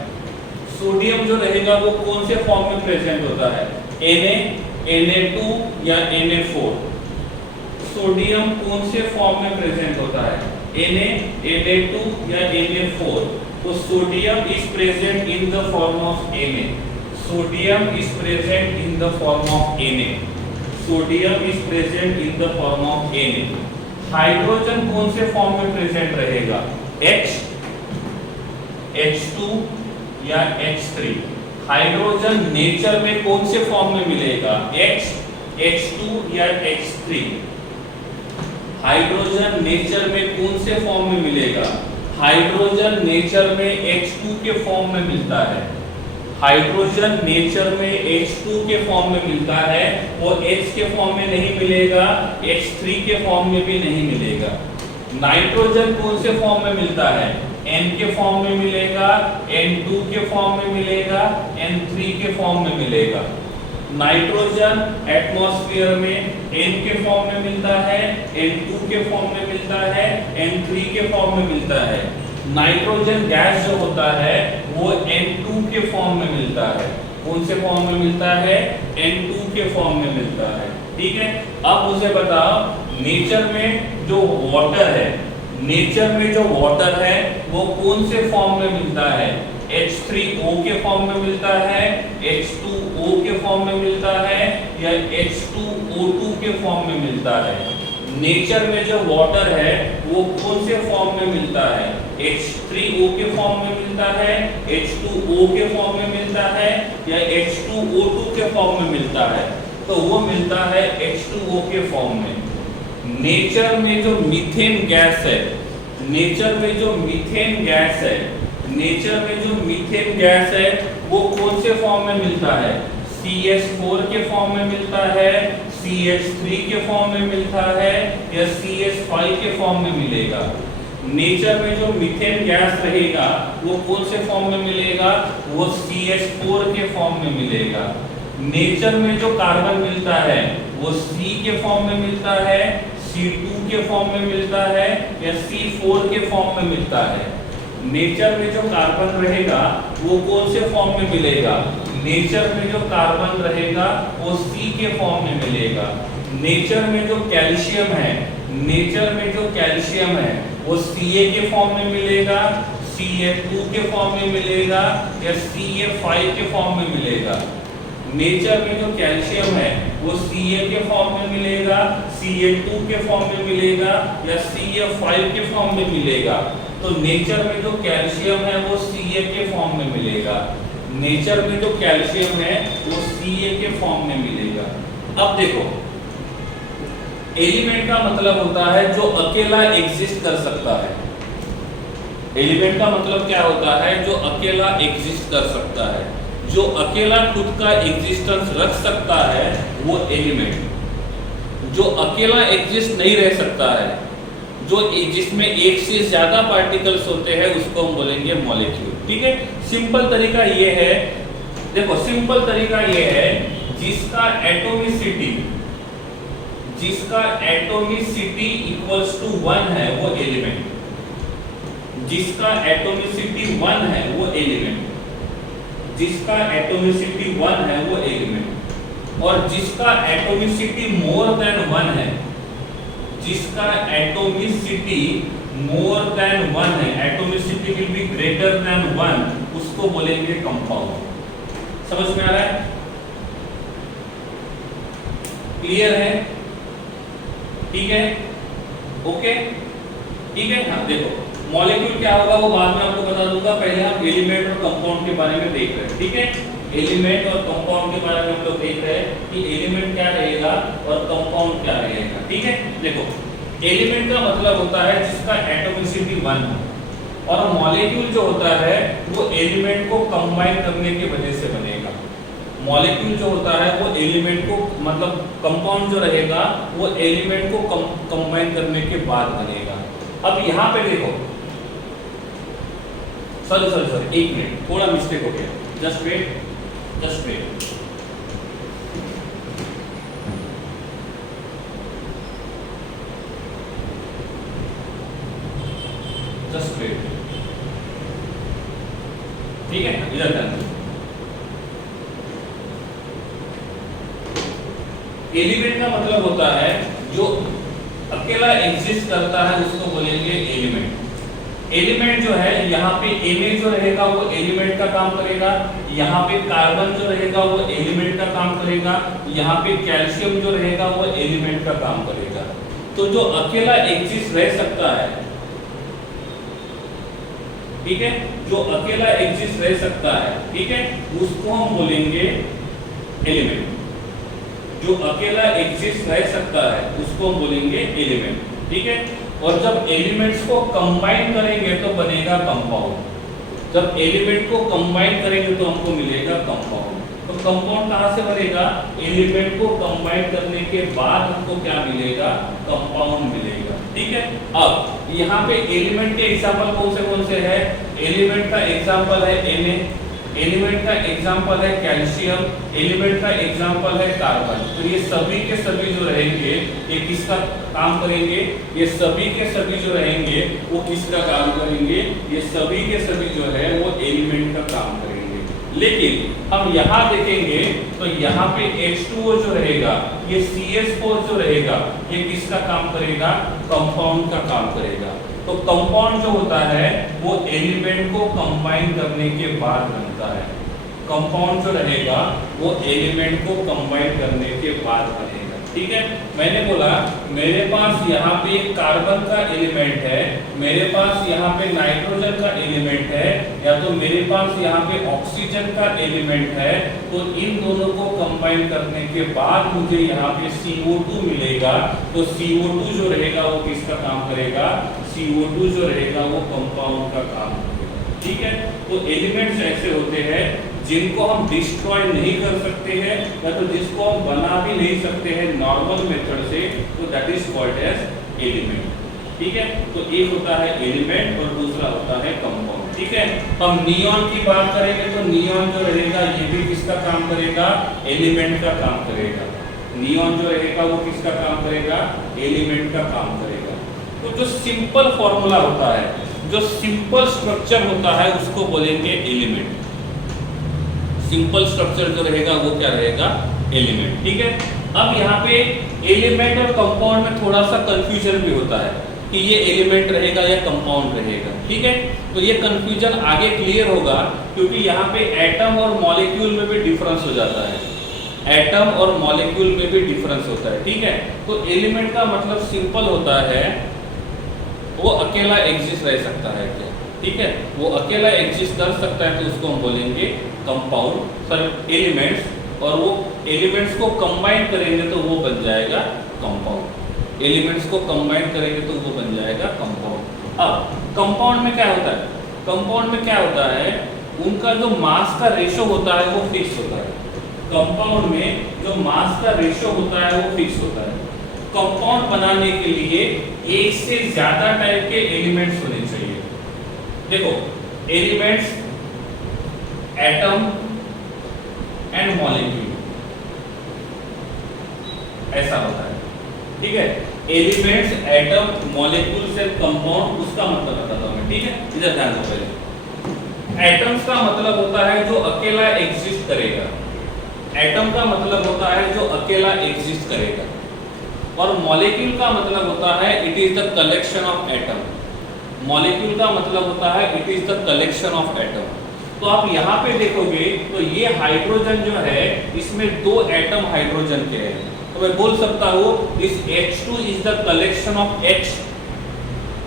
सोडियम जो रहेगा वो कौन से फॉर्म में प्रेजेंट होता है, Na, Na2 या Na4। सोडियम कौन से फॉर्म में प्रेजेंट होता है, Na, Na2 या Na4। तो sodium is present in the form of Na, sodium is present in the form of Na, sodium is present in the form of Na। Hydrogen कौन से form में present रहेगा, H, H2 या H3। Hydrogen nature में कौन से form में मिलेगा, H, H2 या H3। हाइड्रोजन नेचर में कौन से फॉर्म में मिलेगा, हाइड्रोजन नेचर में H2 के फॉर्म में मिलता है, हाइड्रोजन नेचर में H2 के फॉर्म में मिलता है, वो H के फॉर्म में नहीं मिलेगा, H3 के फॉर्म में भी नहीं मिलेगा। नाइट्रोजन कौन से फॉर्म में मिलता है, N के फॉर्म में मिलेगा, N2 के फॉर्म में मिलेगा, N3 के फॉर्म में मिलेगा। नाइट्रोजन एटमॉस्फेयर में N के फॉर्म में मिलता है, N2 के फॉर्म में मिलता है, N3 के फॉर्म में मिलता है। नाइट्रोजन गैस जो होता है वो N2 के फॉर्म में मिलता है, कौन से फॉर्म में मिलता है, N2 के फॉर्म में मिलता है, ठीक है। अब मुझे बताओ नेचर में जो वाटर है, नेचर में जो वाटर है वो कौन से फॉर्म में मिलता है, H3O के फॉर्म में मिलता है, H2O के फॉर्म में मिलता है, या H2O2 के फॉर्म में मिलता है। नेचर में जो वाटर है वो कौन से फॉर्म में मिलता है, H3O के फॉर्म में मिलता है, H2O के फॉर्म में मिलता है, या H2O2 के फॉर्म में मिलता है। तो वो मिलता है H2O के फॉर्म में। नेचर में जो मीथेन गैस है, नेचर में जो मीथेन गैस है, नेचर में जो मीथेन गैस है वो कौन से फॉर्म में मिलता है, CH4 के फॉर्म में मिलता है, CH3 के फॉर्म में मिलता है, या CH5 के फॉर्म में मिलेगा। नेचर में जो मीथेन गैस रहेगा वो कौन से फॉर्म में मिलेगा, वो CH4 के फॉर्म में मिलेगा। नेचर में जो कार्बन मिलता है वो C के फॉर्म में मिलता है, C2 के फॉर्म में मिलता है, या C4 के फॉर्म में मिलता है। नेचर में जो कार्बन रहेगा वो कौन से फॉर्म में मिलेगा, नेचर में जो कार्बन रहेगा वो C के फॉर्म में मिलेगा। नेचर में जो कैल्शियम है, नेचर में जो कैल्शियम है वो Ca के फॉर्म में मिलेगा, Ca2 के फॉर्म में मिलेगा, या Ca5 के फॉर्म में मिलेगा। नेचर में जो कैल्शियम है वो Ca के फॉर्म में मिलेगा, Ca2 के फॉर्म में मिलेगा, या Ca5 के फॉर्म में मिलेगा। तो नेचर में जो कैल्शियम है वो Ca के फॉर्म में मिलेगा, नेचर में जो कैल्शियम है वो Ca के फॉर्म में मिलेगा। अब देखो एलिमेंट का मतलब होता है जो अकेला एग्जिस्ट कर सकता है। एलिमेंट का मतलब क्या होता है, जो अकेला एग्जिस्ट कर सकता है, जो अकेला खुद का एग्जिस्टेंस रख सकता है वो एलिमेंट। जो अकेला एग्जिस्ट नहीं रह सकता है, जो जिसमें एक से ज्यादा पार्टिकल्स होते हैं, उसको हम बोलेंगे मॉलिक्यूल। ठीक है, सिंपल तरीका ये है, देखो सिंपल तरीका ये है, जिसका एटॉमिसिटी इक्वल्स टू 1 है वो एलिमेंट, जिसका एटॉमिसिटी 1 है वो एलिमेंट, जिसका एटॉमिसिटी 1 है वो एलिमेंट, और जिसका एटॉमिसिटी मोर देन 1 है, जिसका एटॉमिसिटी मोर देन 1 है, atomicity will be greater than 1, उसको बोलेंगे कंपाउंड। समझ में आ रहा है? क्लियर है? ठीक है, ओके, ठीक है। हाँ देखो, मॉलिक्यूल क्या होगा वो बाद में आपको बता दूंगा, पहले हम एलिमेंट और कंपाउंड के बारे में देख रहे हैं। ठीक है, एलिमेंट और कंपाउंड के बारे में हम लोग देख रहे हैं कि एलिमेंट क्या रहेगा और कंपाउंड क्या रहेगा। ठीक है, देखो एलिमेंट का मतलब होता है जिसका एटॉमिसिटी 1 हो, और मॉलिक्यूल जो होता है वो एलिमेंट को कंबाइन करने की वजह से बनेगा। मॉलिक्यूल जो होता है वो एलिमेंट को, मतलब कंपाउंड जो रहेगा वो एलिमेंट को कंबाइन करने के बाद बनेगा। अब यहाँ पे देखो, सॉरी एक मिनट, थोड़ा मिस्टेक हो गया, जस्ट वेट। ठीक है, इधर करना। एलिमेंट का मतलब होता है जो अकेला एग्जिस्ट करता है, उसको बोलेंगे एलिमेंट। एलिमेंट जो है, यहाँ पे Na जो रहेगा वो एलिमेंट का काम करेगा, यहाँ पे कार्बन जो रहेगा वो एलिमेंट का काम करेगा, यहाँ पे कैल्शियम जो रहेगा वो एलिमेंट का काम करेगा। तो जो अकेला एग्जिस्ट रह सकता है, ठीक है, जो अकेला एग्जिस्ट रह सकता है, ठीक है, उसको हम बोलेंगे एलिमेंट। जो अकेला एग्जिस्ट रह सकता है उसको हम बोलेंगे एलिमेंट। ठीक है, और जब एलिमेंट्स को कंबाइन करेंगे तो बनेगा कंपाउंड। जब एलिमेंट को कंबाइन करेंगे तो हमको मिलेगा कंपाउंड। तो कंपाउंड कहाँ से बनेगा? एलिमेंट को कंबाइन करने के बाद हमको क्या मिलेगा? कंपाउंड मिलेगा। ठीक है, अब यहाँ पे एलिमेंट के एग्जाम्पल कौन से है? एलिमेंट का एग्जाम्पल है Na, एलिमेंट का एग्जाम्पल है कैल्शियम, एलिमेंट का एग्जाम्पल है कार्बन। तो ये सभी के सभी जो रहेंगे ये किसका काम करेंगे? ये सभी के सभी जो रहेंगे वो किसका काम करेंगे? ये सभी के सभी जो है वो एलिमेंट का काम करेंगे। लेकिन हम यहाँ देखेंगे तो यहाँ पे H2O जो रहेगा, ये CH4 जो रहेगा, ये किसका काम करेगा? कंपाउंड का काम करेगा। तो कंपाउंड जो होता है वो एलिमेंट को कंबाइन करने के बाद बनता है। कंपाउंड जो रहेगा वो एलिमेंट को कंबाइन करने के बाद बनेगा। ठीक है, मैंने बोला मेरे पास यहाँ पे कार्बन का एलिमेंट है, मेरे पास यहाँ पे नाइट्रोजन का एलिमेंट है, या तो मेरे पास यहाँ पे ऑक्सीजन का एलिमेंट है। तो इन दोनों को कंबाइन करने के बाद मुझे यहाँ पे CO2 मिलेगा। तो CO2 जो रहेगा वो किसका काम करेगा? CO2 जो रहेगा वो कंपाउंड का काम करेगा। ठीक है, तो एलिमेंट्स ऐसे होते हैं जिनको हम डिस्ट्रॉय नहीं कर सकते हैं, या तो जिसको हम बना भी नहीं सकते हैं नॉर्मल मेथड से, तो that is called as element. ठीक है, तो एक होता है एलिमेंट और दूसरा होता है कंपाउंड। ठीक है, हम नियॉन की बात करेंगे तो नियॉन जो रहेगा ये भी किसका काम करेगा? एलिमेंट का काम करेगा। नियॉन जो रहेगा वो किसका काम करेगा? एलिमेंट का काम करेगा। तो जो सिंपल फॉर्मूला होता है, जो सिंपल स्ट्रक्चर होता है, उसको बोलेंगे एलिमेंट। सिंपल स्ट्रक्चर जो रहेगा वो क्या रहेगा? एलिमेंट। ठीक है, अब यहाँ पे एलिमेंट और कंपाउंड में थोड़ा सा कंफ्यूजन भी होता है कि ये एलिमेंट रहेगा या कंपाउंड रहेगा। ठीक है, तो ये कंफ्यूजन आगे क्लियर होगा, क्योंकि यहाँ पे एटम और मॉलिक्यूल में भी डिफरेंस हो जाता है। एटम और मॉलिक्यूल में भी डिफरेंस होता है। ठीक है, तो एलिमेंट का मतलब सिंपल होता है वो अकेला एग्जिस्ट रह सकता है क्या? ठीक है, वो अकेला एग्जिस्ट कर सकता है तो उसको हम बोलेंगे कंपाउंड, सॉरी एलिमेंट्स, और वो एलिमेंट्स को कंबाइन करेंगे तो वो बन जाएगा कंपाउंड। एलिमेंट्स को कंबाइन करेंगे तो वो बन जाएगा कंपाउंड। अब कंपाउंड में क्या होता है? कंपाउंड में क्या होता है? उनका जो मास का रेशो होता है वो फिक्स होता है। कंपाउंड में जो मास का रेशो होता है वो फिक्स होता है। कंपाउंड बनाने के लिए एक से ज्यादा टाइप के एलिमेंट्स होने चाहिए। देखो एलिमेंट्स, एटम एंड मॉलिक्यूल, ऐसा होता है, ठीक है। एलिमेंट्स, एटम, मॉलिक्यूल से कंपाउंड, उसका मतलब बताता हूं मैं, ठीक है। इधर ध्यान दो पहले। एटम्स का मतलब होता है जो अकेला एग्जिस्ट करेगा। एटम का मतलब होता है जो अकेला एग्जिस्ट करेगा। और मॉलिक्यूल का मतलब होता है it is the collection of atom. Molecule का मतलब होता है it is the collection of atom. तो आप यहाँ पे देखोगे तो ये हाइड्रोजन जो है इसमें 2 एटम हाइड्रोजन के हैं, तो मैं बोल सकता हूँ इस H2 is the collection of H।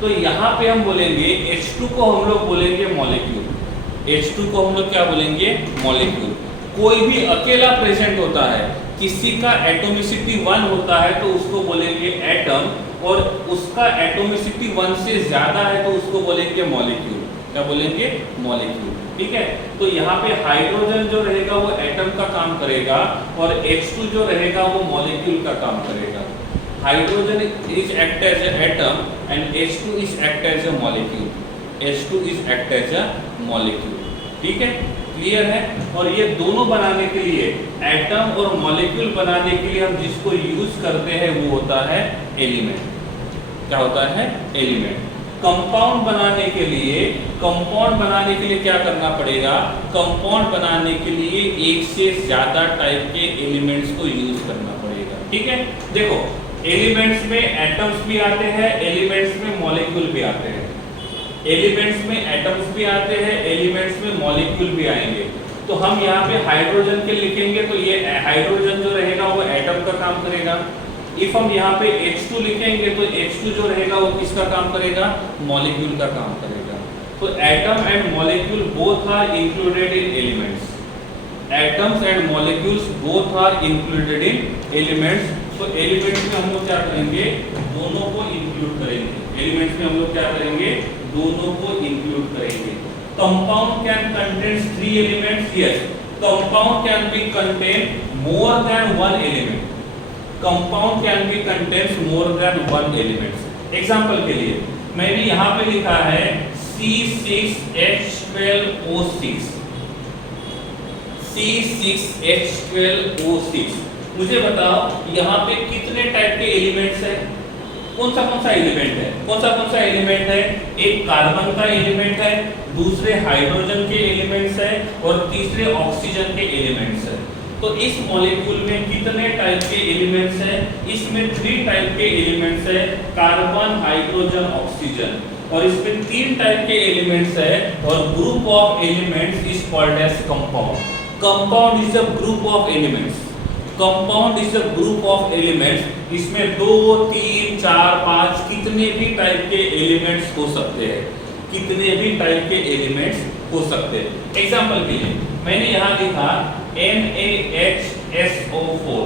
तो यहाँ पे हम बोलेंगे H2 को हम लोग बोलेंगे मॉलिक्यूल। H2 को हम लोग क्या बोलेंगे? मॉलिक्यूल। कोई भी अकेला प्रेजेंट होता है, किसी का एटॉमिसिटी 1 होता है तो उसको बोलेंगे एटम, और उसका एटॉमिसिटी 1 से ज्यादा है तो उसको बोलेंगे मॉलिक्यूल। क्या बोलेंगे? मॉलिक्यूल, ठीक है। तो यहाँ पे हाइड्रोजन जो रहेगा वो एटम का काम करेगा और H2 जो रहेगा वो मॉलिक्यूल का काम करेगा। Hydrogen is act as a atom and H2 is act as a molecule. H2 is act as a molecule, ठीक है, क्लियर है। और ये दोनों बनाने के लिए, एटम और मॉलिक्यूल बनाने के लिए हम जिसको यूज करते हैं वो होता है एलिमेंट। क्या होता है? एलिमेंट। कंपाउंड बनाने के लिए क्या करना पड़ेगा? कंपाउंड बनाने के लिए एक से ज्यादा टाइप के एलिमेंट्स को यूज करना पड़ेगा, ठीक है। देखो एलिमेंट्स में एटम्स भी आते हैं, एलिमेंट्स में मॉलिक्यूल भी आते हैं। एलिमेंट्स में एटम्स भी आते हैं, एलिमेंट्स में मॉलिक्यूल भी आएंगे। तो हम यहाँ पे हाइड्रोजन के लिखेंगे तो ये हाइड्रोजन जो रहेगा वो एटम का काम करेगा। इफ हम यहाँ पे H2 लिखेंगे तो H2 जो रहेगा वो किसका काम करेगा? मॉलिक्यूल का काम करेगा। तो atom and molecule both are included in elements. Atoms and molecules both are included in elements. तो एलिमेंट्स में हम लोग क्या करेंगे? दोनों को इंक्लूड करेंगे। एलिमेंट्स में हम लोग क्या करेंगे? दोनों को इंक्लूड करेंगे। Compound can contain 3 elements. Yes, compound can be contain more than 1 element. Compound can be contains more than 1 elements. Example के लिए मैंने यहाँ पे लिखा है C6H12O6। C6H12O6। मुझे बताओ यहाँ पे कितने टाइप के एलिमेंट्स हैं? कौन सा एलिमेंट है? कौन सा एलिमेंट है? एक कार्बन का एलिमेंट है, दूसरे हाइड्रोजन के एलिमेंट्स है और तीसरे ऑक्सीजन के एलिमेंट्स है। तो इस मॉलिक्यूल में कितने टाइप के एलिमेंट्स हैं? इसमें 3 टाइप के एलिमेंट्स हैं, कार्बन, हाइड्रोजन, ऑक्सीजन। और इसमें 3 टाइप के एलिमेंट्स हैं और group of elements is called as compound. Compound is a group of elements. Compound is a group of elements. इसमें 2, 3, 4, 5 कितने भी टाइप के एलिमेंट्स हो सकते हैं, कितने भी टाइप के एलिमेंट्स हो सकते हैं। एग्जांपल के लिए मैंने यहाँ लिखा NaHSO4।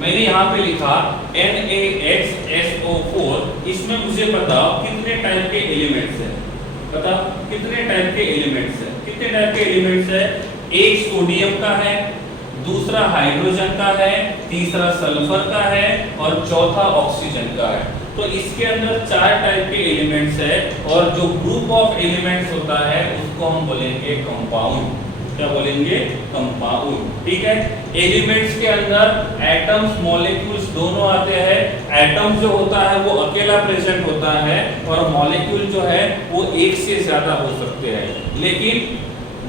मैंने यहाँ पे लिखा NaHSO4। इसमें मुझे बताओ कितने टाइप के एलिमेंट्स हैं? बताओ कितने टाइप के एलिमेंट्स हैं? कितने टाइप के एलिमेंट्स हैं? एक सोडियम का है, दूसरा हाइड्रोजन का है, तीसरा सल्फर का है और चौथा ऑक्सीजन का है। तो इसके अंदर 4 टाइप के एलिमेंट्स है और जो ग्रुप ऑफ एलिमेंट्स होता है उसको हम बोलेंगे कंपाउंड। क्या बोलेंगे? कंपाउंड, ठीक है। एलिमेंट्स के अंदर एटम्स, मॉलिक्यूल्स दोनों आते हैं। एटम जो होता है वो अकेला प्रेजेंट होता है और मॉलिक्यूल जो है वो एक से ज्यादा हो सकते हैं। लेकिन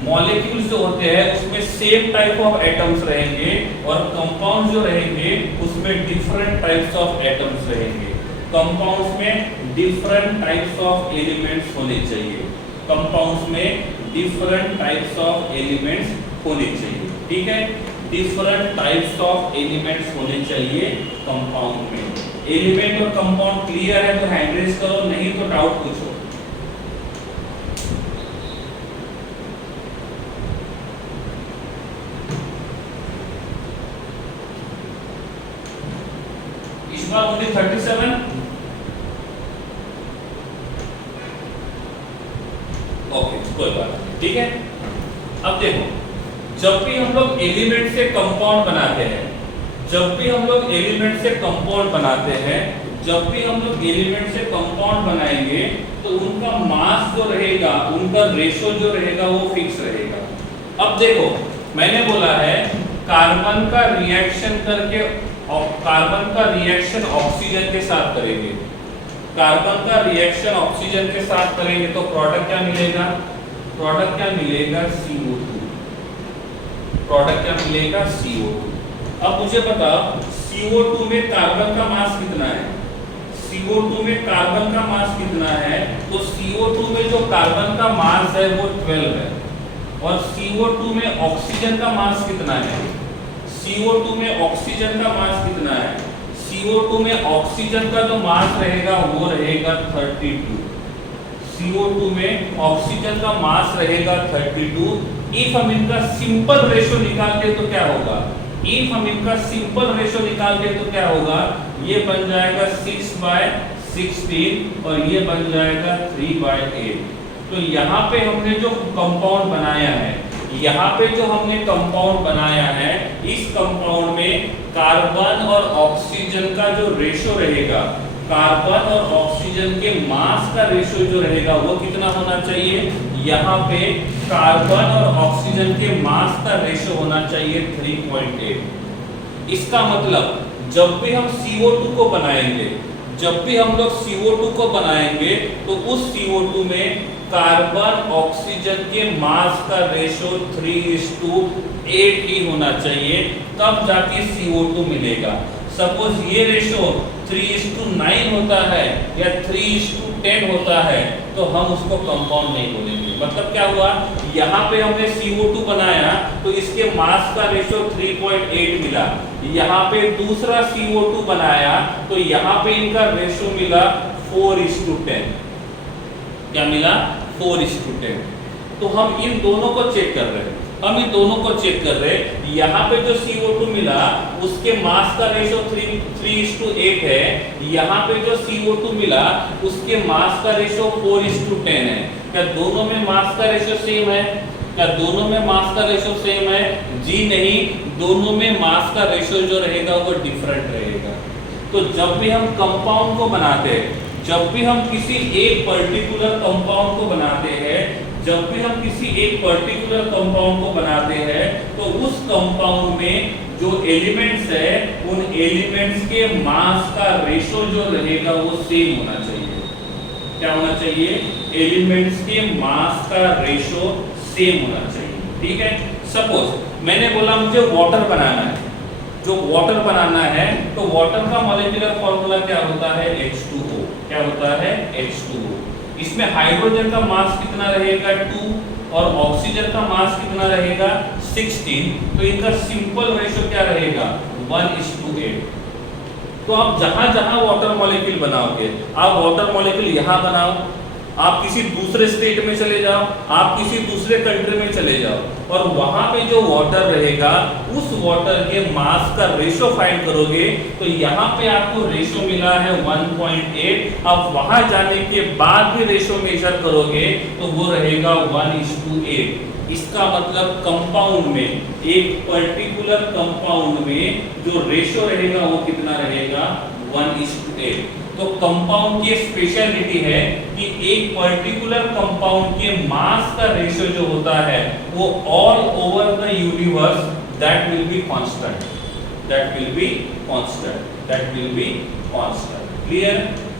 मॉलिक्यूल्स जो होते हैं उसमें सेम टाइप ऑफ एटम्स रहेंगे और कंपाउंड जो रहेंगे उसमें डिफरेंट टाइप्स ऑफ एटम्स रहेंगे। कंपाउंड्स में डिफरेंट टाइप्स ऑफ एलिमेंट्स होने चाहिए। कंपाउंड्स में डिफरेंट टाइप्स ऑफ एलिमेंट्स होने चाहिए, ठीक है। डिफरेंट टाइप्स ऑफ एलिमेंट्स होने चाहिए कंपाउंड में। एलिमेंट और कंपाउंड क्लियर है तो हैंड रेज करो, नहीं तो डाउट पूछो। इस बार ओनली 37। ओके, कोई बात नहीं, ठीक है। अब देखो जब भी हम लोग एलिमेंट से कंपाउंड बनाते हैं, जब भी हम लोग एलिमेंट से कंपाउंड बनाते हैं, जब भी हम लोग एलिमेंट से कंपाउंड बनाएंगे तो उनका मास जो रहेगा, उनका रेशो जो रहेगा वो फिक्स रहेगा। अब देखो मैंने बोला है कार्बन का रिएक्शन करके, कार्बन का रिएक्शन ऑक्सीजन के साथ करेंगे, कार्बन का रिएक्शन ऑक्सीजन के साथ करेंगे तो प्रोडक्ट क्या मिलेगा, प्रोडक्ट क्या मिलेगा CO2, प्रोडक्ट क्या मिलेगा CO2। अब मुझे बताओ CO2 में कार्बन का मास कितना है, CO2 में कार्बन का मास कितना है, तो CO2 में जो कार्बन का मास है वो 12 है, और CO2 में ऑक्सीजन का मास कितना है, CO2 में ऑक्सीजन का मास कितना है, CO2 में ऑक्सीजन का जो मास रहेगा वो रहेगा 32, CO2 में ऑक्सीजन का मास रहेगा 32। इफ हम इनका सिंपल रेशो निकालते तो क्या होगा, इफ हम इनका सिंपल रेशो निकालते तो क्या होगा, ये बन जाएगा 6/16 और ये बन जाएगा 3/8। तो यहाँ पे हमने जो कंपाउंड बनाया है, यहाँ पे जो हमने कंपाउंड बनाया है, इस कंपाउंड में कार्बन और ऑक्सीजन का जो रेशो रहेगा, कार्बन और ऑक्सीजन के मास का रेशो जो रहेगा वो कितना होना चाहिए, यहाँ पे कार्बन और ऑक्सीजन के मास का रेशो होना चाहिए 3.8। इसका मतलब जब भी हम CO2 को बनाएंगे, जब भी हम लोग CO2 को बनाएंगे तो उस CO2 में कार्बन ऑक्सीजन के मास का रेशो 3:8 ही होना चाहिए, तब जाके CO2 मिलेगा। सपोज ये रेशो 3:9 होता है या 3:10 होता है तो हम उसको कंपाउंड नहीं बोलेंगे। मतलब क्या हुआ, यहाँ पे हमने CO2 बनाया तो इसके मास का रेशो 3.8 मिला, यहाँ पे दूसरा CO2 बनाया तो यहाँ पे इनका रेशो मिला 4:10। क्या मिला, 4:10। तो हम इन दोनों को चेक कर रहे हैं, हम इन दोनों को चेक कर रहे हैं। यहाँ पे जो CO2 मिला उसके मास का रेशो 3:8 है, यहाँ पे जो CO2 मिला उसके मास का रेशो 4:10 है। क्या दोनों में मास का रेशो सेम है, क्या दोनों में मास का रेशो सेम है, जी नहीं, दोनों में मास का रेशो जो रहेगा वो डिफरेंट रहेगा। तो जब भी हम कंपाउंड को बनाते हैं, जब भी हम किसी एक पर्टिकुलर कंपाउंड को बनाते हैं, जब भी हम किसी एक पर्टिकुलर कंपाउंड को बनाते हैं तो उस कंपाउंड में जो एलिमेंट्स है उन एलिमेंट्स के मास का रेशो जो रहेगा वो सेम होना चाहिए। क्या होना चाहिए, एलिमेंट्स के मास का रेशो सेम होना चाहिए। ठीक है, सपोज मैंने बोला मुझे वाटर बनाना है, जो वाटर बनाना है तो वाटर का मॉलिक्यूलर फॉर्मूला क्या होता है, H2O। क्या होता है, H2O। इसमें हाइड्रोजन का मास कितना रहेगा 2 और ऑक्सीजन का मास कितना रहेगा 16। तो इनका सिंपल रेशो क्या रहेगा 1:8। तो आप जहां जहां वाटर मॉलिक्यूल बनाओगे, आप वाटर मॉलिक्यूल यहाँ बनाओ, आप किसी दूसरे स्टेट में चले जाओ, आप किसी दूसरे कंट्री में चले जाओ और वहां पे जो वाटर रहेगा उस वाटर के मास का रेशो फाइंड करोगे तो यहाँ पे आपको रेशो मिला है 1.8। अब वहां जाने के बाद भी रेशो मेजर करोगे तो वो रहेगा 1:8। इसका मतलब कंपाउंड में, एक पर्टिकुलर कंपाउंड में जो रेशो रहेगा वो कितना रहेगा 1:8। तो कंपाउंड की स्पेशलिटी है कि एक पर्टिकुलर कंपाउंड के मास का रेशियो जो होता है वो all over the universe that will be constant, that will be constant, that will be constant. Clear?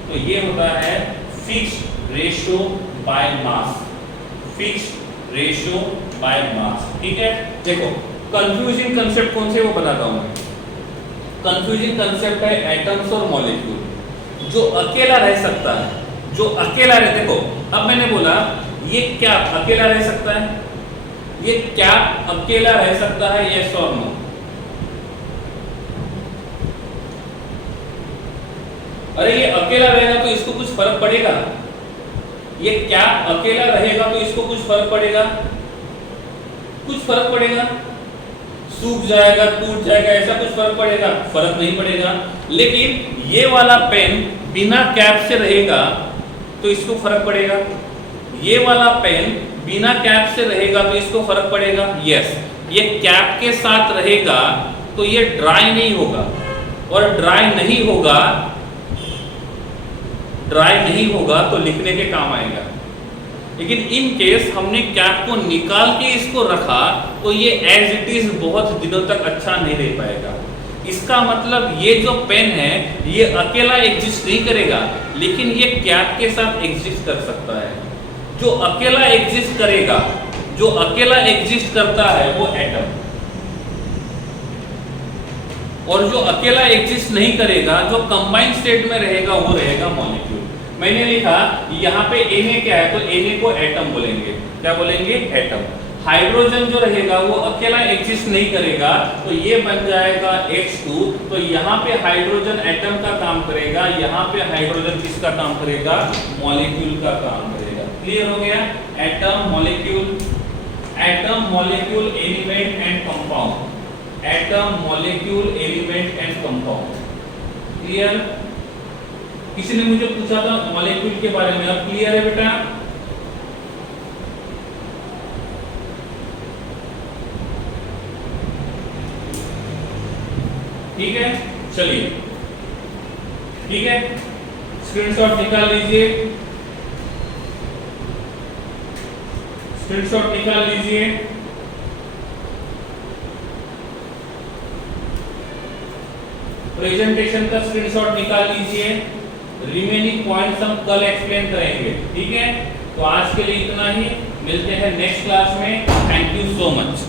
तो ये होता है fixed ratio by mass, fixed ratio by mass. ठीक है, देखो कंफ्यूजिंग कंसेप्ट कौन से वो बताता हूं मैं। कंफ्यूजिंग कंसेप्ट है एटम्स और मॉलिक्यूल। जो अकेला रह सकता है, जो अकेला रह, देखो अब मैंने बोला ये क्या अकेला रह सकता है, ये क्या अकेला रह सकता है, यस और नो? अरे ये अकेला रहेगा तो इसको कुछ फर्क पड़ेगा? ये क्या अकेला रहेगा तो इसको कुछ फर्क पड़ेगा? कुछ फर्क पड़ेगा? सूख जाएगा, टूट जाएगा, ऐसा कुछ फर्क पड़ेगा? फर्क नहीं पड़ेगा। लेकिन ये वाला पेन बिना कैप से रहेगा तो इसको फर्क पड़ेगा, ये वाला पेन बिना कैप से रहेगा तो इसको फर्क पड़ेगा। यस, ये कैप के साथ रहेगा तो ये ड्राई नहीं होगा, और ड्राई नहीं होगा तो लिखने के काम आएगा। लेकिन इन केस हमने कैप को निकाल के इसको रखा तो ये एज इट इज बहुत दिनों तक अच्छा नहीं रह पाएगा। इसका मतलब ये जो पेन है ये अकेला एग्जिस्ट नहीं करेगा, लेकिन ये कैप के साथ एग्जिस्ट कर सकता है। जो अकेला एग्जिस्ट करेगा, जो अकेला एग्जिस्ट करता है वो एटम, और जो अकेला एग्जिस्ट नहीं करेगा, जो कंबाइंड स्टेट में रहेगा, वो रहेगा मॉलिक्यूल। मैंने लिखा यहाँ पे Na क्या है, तो Na को एटम बोलेंगे। क्या बोलेंगे? एटम। हाइड्रोजन जो रहेगा वो अकेला एग्जिस्ट नहीं करेगा, तो ये बन जाएगा H2। तो यहाँ पे हाइड्रोजन एटम का काम करेगा, यहाँ पे हाइड्रोजन किसका काम करेगा? मॉलिक्यूल का काम करेगा। क्लियर हो गया? Atom, molecule, element and compound. Atom, molecule, element and compound. Clear? किसी ने मुझे पूछा था मॉलिक्यूल के बारे में, अब क्लियर है बेटा? ठीक है, चलिए, ठीक है, स्क्रीनशॉट निकाल लीजिए, स्क्रीनशॉट निकाल लीजिए। प्रेजेंटेशन का स्क्रीनशॉट निकाल लीजिए। रिमेनिंग पॉइंट्स हम कल एक्सप्लेन करेंगे, ठीक है? तो आज के लिए इतना ही, मिलते हैं नेक्स्ट क्लास में। Thank you so much.